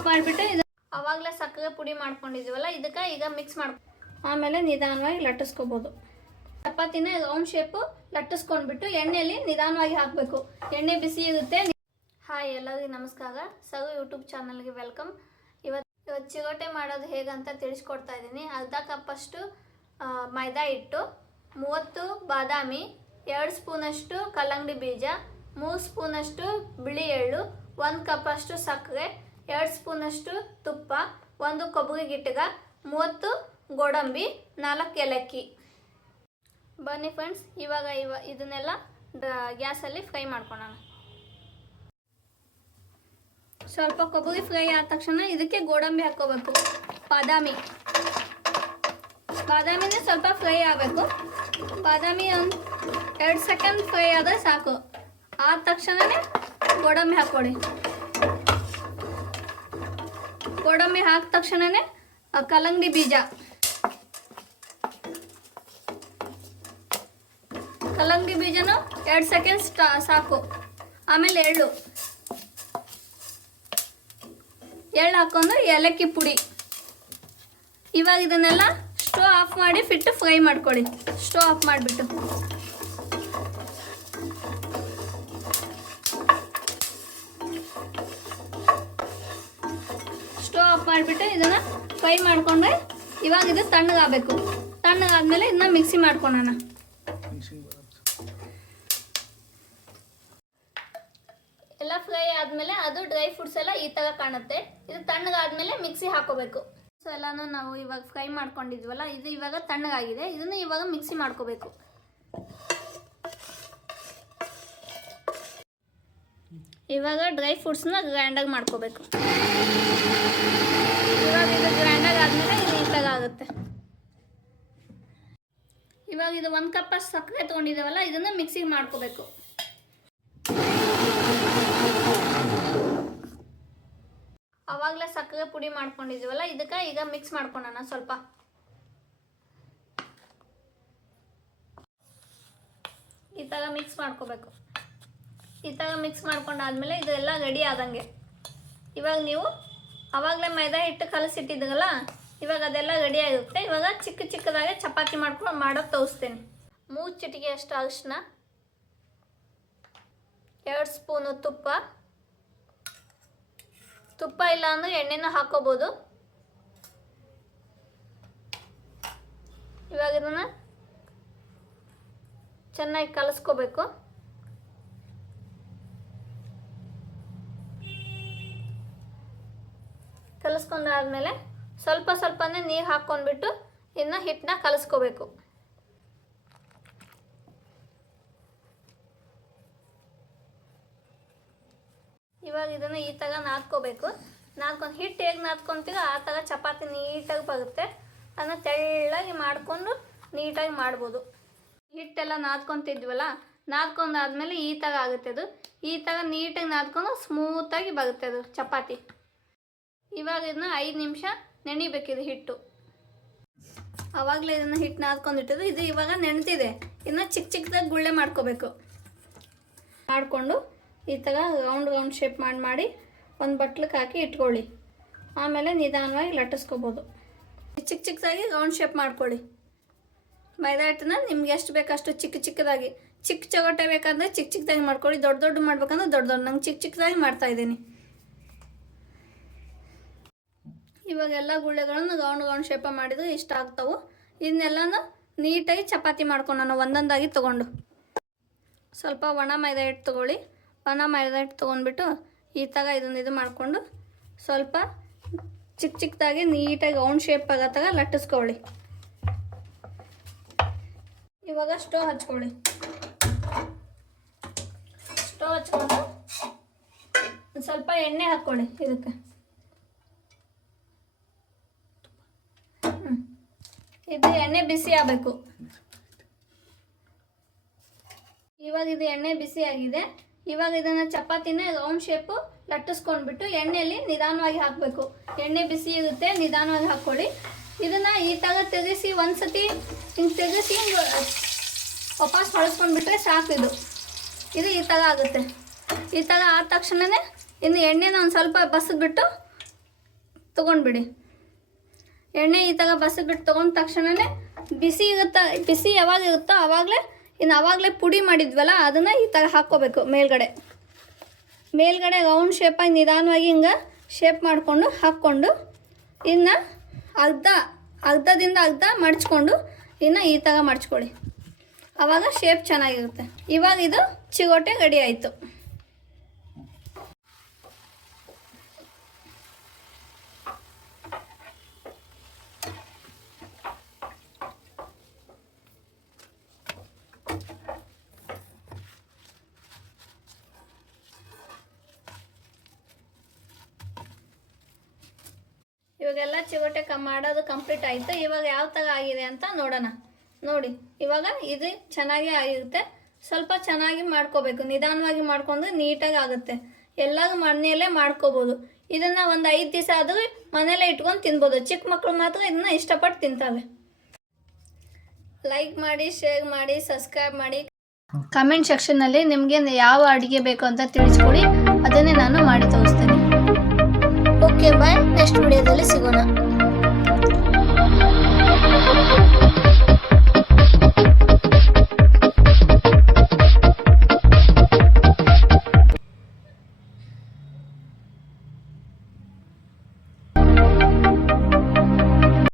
Of ಮಾಡಿಬಿಟ್ಟು ಇದು ಆವಾಗಲೇ ಸಕ್ಕರೆ ಪುಡಿ ಮಾಡ್ಕೊಂಡಿದ್ದೀವಲ್ಲ ಇದಕ್ಕೆ ಈಗ ಮಿಕ್ಸ್ ಆಮೇಲೆ ನಿಧಾನವಾಗಿ ಲಟ್ಟಿಸ್ಕೋಬೋದು. ಚಪಾತಿನ ರೌಂಡ್ ಶೇಪು ಲಟ್ಟಿಸ್ಕೊಂಡ್ಬಿಟ್ಟು ಎಣ್ಣೆಯಲ್ಲಿ ನಿಧಾನವಾಗಿ ಹಾಕಬೇಕು. ಎಣ್ಣೆ ಬಿಸಿ ಇರುತ್ತೆ. ಹಾಯ್ ಎಲ್ಲರಿಗೂ ನಮಸ್ಕಾರ. ಸಗು ಯೂಟ್ಯೂಬ್ ಚಾನಲ್ಗೆ ವೆಲ್ಕಮ್. ಇವತ್ತು ಚಿರೋಟೆ ಮಾಡೋದು ಹೇಗಂತ ತಿಳಿಸ್ಕೊಡ್ತಾ ಇದ್ದೀನಿ. ಅರ್ಧ ಕಪ್ಪಷ್ಟು ಮೈದಾ ಹಿಟ್ಟು, 30 ಬಾದಾಮಿ, 2 ಸ್ಪೂನಷ್ಟು ಕಲ್ಲಂಗಡಿ ಬೀಜ, 3 ಸ್ಪೂನಷ್ಟು ಬಿಳಿ ಎಳ್ಳು, 1 ಕಪ್ಪಷ್ಟು ಸಕ್ಕರೆ, 2 ಸ್ಪೂನಷ್ಟು ತುಪ್ಪ, 1 ಕೊಬ್ಬರಿ ಗಿಟ್ಟಗ, 30 ಗೋಡಂಬಿ, 4 ಏಲಕ್ಕಿ. ಬನ್ನಿ ಫ್ರೆಂಡ್ಸ್, ಇವಾಗ ಇದನ್ನೆಲ್ಲ ಗ್ಯಾಸಲ್ಲಿ ಫ್ರೈ ಮಾಡ್ಕೊಳ್ಳೋಣ. ಸ್ವಲ್ಪ ಕೊಬ್ಬರಿ ಫ್ರೈ ಆದ ತಕ್ಷಣ ಇದಕ್ಕೆ ಗೋಡಂಬಿ ಹಾಕೋಬೇಕು. ಬಾದಾಮಿನೇ ಸ್ವಲ್ಪ ಫ್ರೈ ಆಗಬೇಕು. ಬಾದಾಮಿ ಒಂದು 2 ಸೆಕೆಂಡ್ ಫ್ರೈ ಆದರೆ ಸಾಕು. ಆದ ತಕ್ಷಣವೇ ಗೋಡಂಬಿ ಹಾಕ್ಕೊಳ್ಳಿ. ಗೋಡಂಬಿ ಹಾಕಿದ ತಕ್ಷಣವೇ ಕಲ್ಲಂಗಡಿ ಬೀಜ, ಕಲ್ಲಂಗಡಿ ಬೀಜನೂ 2 ಸೆಕೆಂಡ್ ಸಾಕು. ಆಮೇಲೆ ಎಳ್ಳು ಹಾಕೊಂಡು ಏಲಕ್ಕಿ ಪುಡಿ. ಇವಾಗ ಇದನ್ನೆಲ್ಲ ಸ್ಟವ್ ಆಫ್ ಮಾಡಿ ಬಿಟ್ಟು ಫ್ರೈ ಮಾಡ್ಕೊಳ್ಳಿ. ಸ್ಟವ್ ಆಫ್ ಮಾಡಿಬಿಟ್ಟು ಇದನ್ನು ಫ್ರೈ ಮಾಡಿಕೊಂಡ್ರೆ ಇವಾಗ ಇದು ತಣ್ಣಗಾಗಬೇಕು. ತಣ್ಣಗಾದ್ಮೇಲೆ ಇದನ್ನ ಮಿಕ್ಸಿ ಮಾಡ್ಕೊಳ್ಳೋಣ. ಎಲ್ಲ ಫ್ರೈ ಆದಮೇಲೆ ಅದು ಡ್ರೈ ಫ್ರೂಟ್ಸ್ ಎಲ್ಲ ಈ ಥರ ಕಾಣುತ್ತೆ. ಇದು ತಣ್ಣಗಾದ್ಮೇಲೆ ಮಿಕ್ಸಿ ಹಾಕೋಬೇಕು. ಸೊ ಎಲ್ಲನೂ ನಾವು ಇವಾಗ ಫ್ರೈ ಮಾಡ್ಕೊಂಡಿದ್ವಲ್ಲ, ಇದು ಇವಾಗ ತಣ್ಣಗಾಗಿದೆ. ಇದನ್ನು ಇವಾಗ ಮಿಕ್ಸಿ ಮಾಡ್ಕೋಬೇಕು. ಇವಾಗ ಡ್ರೈ ಫ್ರೂಟ್ಸ್ನ ಗ್ರೈಂಡಾಗಿ ಮಾಡ್ಕೋಬೇಕು. ಇವಾಗ ಇದು ಗ್ರೈಂಡಾಗಿ ಆದಮೇಲೆ ಇದು ಈ ಥರ ಆಗುತ್ತೆ. ಇವಾಗ ಇದು 1 ಕಪ್ಪಷ್ಟು ಸಕ್ಕರೆ ತೊಗೊಂಡಿದ್ದೇವಲ್ಲ, ಇದನ್ನು ಮಿಕ್ಸಿಗೆ ಮಾಡ್ಕೋಬೇಕು. ಆವಾಗಲೇ ಸಕ್ಕರೆ ಪುಡಿ ಮಾಡ್ಕೊಂಡಿದ್ದೀವಲ್ಲ, ಇದಕ್ಕೆ ಈಗ ಮಿಕ್ಸ್ ಮಾಡ್ಕೊಳ್ಳೋಣ. ಸ್ವಲ್ಪ ಈ ಥರ ಮಿಕ್ಸ್ ಮಾಡ್ಕೋಬೇಕು. ಈ ಥರ ಮಿಕ್ಸ್ ಮಾಡ್ಕೊಂಡಾದ್ಮೇಲೆ ಇದೆಲ್ಲ ರೆಡಿ ಆದಂಗೆ. ಇವಾಗ ನೀವು ಆವಾಗಲೇ ಮೈದಾ ಹಿಟ್ಟು ಕಲಸಿಟ್ಟಿದ್ದೀರಲ್ಲ, ಇವಾಗ ಅದೆಲ್ಲ ರೆಡಿ ಆಗುತ್ತೆ. ಇವಾಗ ಚಿಕ್ಕದಾಗೆ ಚಪಾತಿ ಮಾಡೋದು ತೋರಿಸ್ತೇನೆ. 3 ಚಿಟಿಕೆ ಅಷ್ಟು ಅರಿಶಿನ, 2 ಸ್ಪೂನು ತುಪ್ಪ ಇಲ್ಲ ಅಂದರೆ ಎಣ್ಣೆನ ಹಾಕೋಬೋದು. ಇವಾಗ ಇದನ್ನು ಚೆನ್ನಾಗಿ ಕಲಿಸ್ಕೋಬೇಕು. ಕಲಿಸ್ಕೊಂಡಾದ್ಮೇಲೆ ಸ್ವಲ್ಪನೇ ನೀರು ಹಾಕ್ಕೊಂಡ್ಬಿಟ್ಟು ಇನ್ನು ಹಿಟ್ಟನ್ನ ಕಲಿಸ್ಕೋಬೇಕು. ಇವಾಗ ಇದನ್ನು ಈ ಥರ ನಾದ್ಕೋಬೇಕು. ಹಿಟ್ಟು ಹೇಗೆ ನಾದ್ಕೊತೀರೋ ಆ ಥರ ಚಪಾತಿ ನೀಟಾಗಿ ಬರುತ್ತೆ. ಅದನ್ನು ತೆಳ್ಳಗೆ ಮಾಡಿಕೊಂಡು ನೀಟಾಗಿ ಮಾಡ್ಬೋದು. ಹಿಟ್ಟೆಲ್ಲ ನಾದ್ಕೊತಿದ್ವಲ್ಲ, ನಾದ್ಕೊಂಡಾದ್ಮೇಲೆ ಈ ಥರ ಆಗುತ್ತೆ. ಅದು ಈ ಥರ ನೀಟಾಗಿ ನಾದ್ಕೊಂಡು ಸ್ಮೂತಾಗಿ ಬರುತ್ತೆ ಅದು ಚಪಾತಿ. ಇವಾಗ ಇದನ್ನ 5 ನಿಮಿಷ ನೆನಿಬೇಕಿದು ಹಿಟ್ಟು. ಆವಾಗಲೇ ಇದನ್ನು ಹಿಟ್ಟು ನಾದ್ಕೊಂಡಿಟ್ಟಿದ್ದು, ಇದು ಇವಾಗ ನೆನೆದಿದೆ. ಇನ್ನು ಚಿಕ್ಕದಾಗಿ ಗುಳ್ಳೆ ಮಾಡ್ಕೋಬೇಕು. ಮಾಡಿಕೊಂಡು ಈ ಥರ ರೌಂಡ್ ಶೇಪ್ ಮಾಡಿ ಒಂದು ಬಟ್ಲಕ್ಕೆ ಹಾಕಿ ಇಟ್ಕೊಳ್ಳಿ. ಆಮೇಲೆ ನಿಧಾನವಾಗಿ ಲಟ್ಟಿಸ್ಕೋಬೋದು. ಚಿಕ್ಕದಾಗಿ ರೌಂಡ್ ಶೇಪ್ ಮಾಡ್ಕೊಳ್ಳಿ. ಮೈದಾ ಹಿಟ್ಟನ್ನ ನಿಮ್ಗೆ ಎಷ್ಟು ಬೇಕಷ್ಟು ಚಿಕ್ಕದಾಗಿ. ಚಗಟೆ ಬೇಕಂದರೆ ಚಿಕ್ಕದಾಗಿ ಮಾಡ್ಕೊಳ್ಳಿ. ದೊಡ್ಡ ಮಾಡ್ಬೇಕಂದ್ರೆ ದೊಡ್ಡ ನಂಗೆ ಚಿಕ್ಕದಾಗಿ ಮಾಡ್ತಾಯಿದ್ದೀನಿ. ಇವಾಗೆಲ್ಲ ಗುಳ್ಳೆಗಳನ್ನು ರೌಂಡ್ ಶೇಪ ಮಾಡಿದ್ರೆ ಇಷ್ಟ ಆಗ್ತಾವೆ. ಇದನ್ನೆಲ್ಲನೂ ನೀಟಾಗಿ ಚಪಾತಿ ಮಾಡ್ಕೊಂಡು ಒಂದೊಂದಾಗಿ ತೊಗೊಂಡು ಸ್ವಲ್ಪ ಒಣ ಮೈದಾ ಹಿಟ್ಟು ತೊಗೊಳ್ಳಿ. ಒಣ ಮೈದಾ ಹಿಟ್ಟು ತೊಗೊಂಡ್ಬಿಟ್ಟು ಈ ಥರ ಇದು ಮಾಡಿಕೊಂಡು ಸ್ವಲ್ಪ ಚಿಕ್ಕದಾಗಿ ನೀಟಾಗಿ ರೌಂಡ್ ಶೇಪ್ ಆಗೋ ಥರ ಲಟ್ಟಿಸ್ಕೊಳ್ಳಿ. ಇವಾಗ ಸ್ಟವ್ ಹಚ್ಕೊಳ್ಳಿ. ಸ್ಟವ್ ಹಚ್ಕೊಂಡು ಸ್ವಲ್ಪ ಎಣ್ಣೆ ಹಾಕ್ಕೊಳ್ಳಿ. ಇದಕ್ಕೆ ಇದು ಎಣ್ಣೆ ಬಿಸಿ ಆಗಬೇಕು. ಇವಾಗ ಇದು ಎಣ್ಣೆ ಬಿಸಿ ಆಗಿದೆ. ಇವಾಗ ಇದನ್ನು ಚಪಾತಿನ ರೌಂಡ್ ಶೇಪು ಲಟ್ಟಿಸ್ಕೊಂಡ್ಬಿಟ್ಟು ಎಣ್ಣೆಯಲ್ಲಿ ನಿಧಾನವಾಗಿ ಹಾಕಬೇಕು. ಎಣ್ಣೆ ಬಿಸಿ ಇರುತ್ತೆ, ನಿಧಾನವಾಗಿ ಹಾಕ್ಕೊಳ್ಳಿ. ಇದನ್ನು ಈ ಥರ ತೆಗೆಸಿ ಒಂದ್ಸತಿ ಹಿಂಗೆ ತೆಗೆಸಿ ವಾಪಸ್ ಹೊಳಸ್ಕೊಂಡ್ಬಿಟ್ರೆ ಸಾಕು. ಇದು ಈ ಥರ ಆಗುತ್ತೆ. ಈ ಥರ ಆದ ತಕ್ಷಣವೇ ಇನ್ನು ಎಣ್ಣೆನ ಒಂದು ಸ್ವಲ್ಪ ಬಸಿದ್ಬಿಟ್ಟು ತೊಗೊಂಡ್ಬಿಡಿ. ಎಣ್ಣೆ ಈ ಥರ ಬಸಿಬಿಟ್ಟು ತೊಗೊಂಡ ತಕ್ಷಣವೇ ಬಿಸಿ ಯಾವಾಗ ಇರುತ್ತೋ ಆವಾಗಲೇ ಪುಡಿ ಮಾಡಿದ್ವಲ್ಲ ಅದನ್ನು ಈ ಥರ ಹಾಕ್ಕೋಬೇಕು. ಮೇಲ್ಗಡೆ ರೌಂಡ್ ಶೇಪಾಗಿ ನಿಧಾನವಾಗಿ ಹಿಂಗೆ ಶೇಪ್ ಮಾಡಿಕೊಂಡು ಹಾಕ್ಕೊಂಡು ಇನ್ನು ಅರ್ಧದಿಂದ ಅರ್ಧ ಮಡ್ಚ್ಕೊಂಡು ಇನ್ನು ಈ ಥರ ಮಡ್ಚ್ಕೊಳ್ಳಿ. ಆವಾಗ ಶೇಪ್ ಚೆನ್ನಾಗಿರುತ್ತೆ. ಇವಾಗ ಇದು ಚಿಗೋಟೆ ರೆಡಿ ಆಯಿತು. ಇವಾಗೆಲ್ಲ ಚಿಗೋಟೆ ಮಾಡೋದು ಕಂಪ್ಲೀಟ್ ಆಯಿತು. ಇವಾಗ ಯಾವ ಥರ ಆಗಿದೆ ಅಂತ ನೋಡೋಣ. ನೋಡಿ, ಇವಾಗ ಇದು ಚೆನ್ನಾಗೇ ಆಗಿರುತ್ತೆ. ಸ್ವಲ್ಪ ಚೆನ್ನಾಗಿ ಮಾಡ್ಕೋಬೇಕು, ನಿಧಾನವಾಗಿ ಮಾಡ್ಕೊಂಡ್ರೆ ನೀಟಾಗಿ ಆಗುತ್ತೆ. ಎಲ್ಲರೂ ಮನೆಯಲ್ಲೇ ಮಾಡ್ಕೋಬೋದು. ಇದನ್ನು ಒಂದು 5 ದಿವಸ ಆದರೂ ಮನೆಯಲ್ಲೇ ಇಟ್ಕೊಂಡು ತಿನ್ಬೋದು. ಚಿಕ್ಕ ಮಕ್ಕಳು ಮಾತ್ರ ಇದನ್ನು ಇಷ್ಟಪಟ್ಟು ತಿಂತಾರೆ. ಲೈಕ್ ಮಾಡಿ, ಶೇರ್ ಮಾಡಿ, ಸಬ್ಸ್ಕ್ರೈಬ್ ಮಾಡಿ. ಕಮೆಂಟ್ ಸೆಕ್ಷನ್ನಲ್ಲಿ ನಿಮಗೆ ಯಾವ ಅಡುಗೆ ಬೇಕು ಅಂತ ತಿಳಿಸ್ಕೊಡಿ, ಅದನ್ನೇ ನಾನು ಮಾಡಿ ತೋರಿಸ್ತೀನಿ. ಓಕೆ ಬಾಯ್, ನೆಕ್ಸ್ಟ್ ವಿಡಿಯೋದಲ್ಲಿ ಸಿಗೋಣ.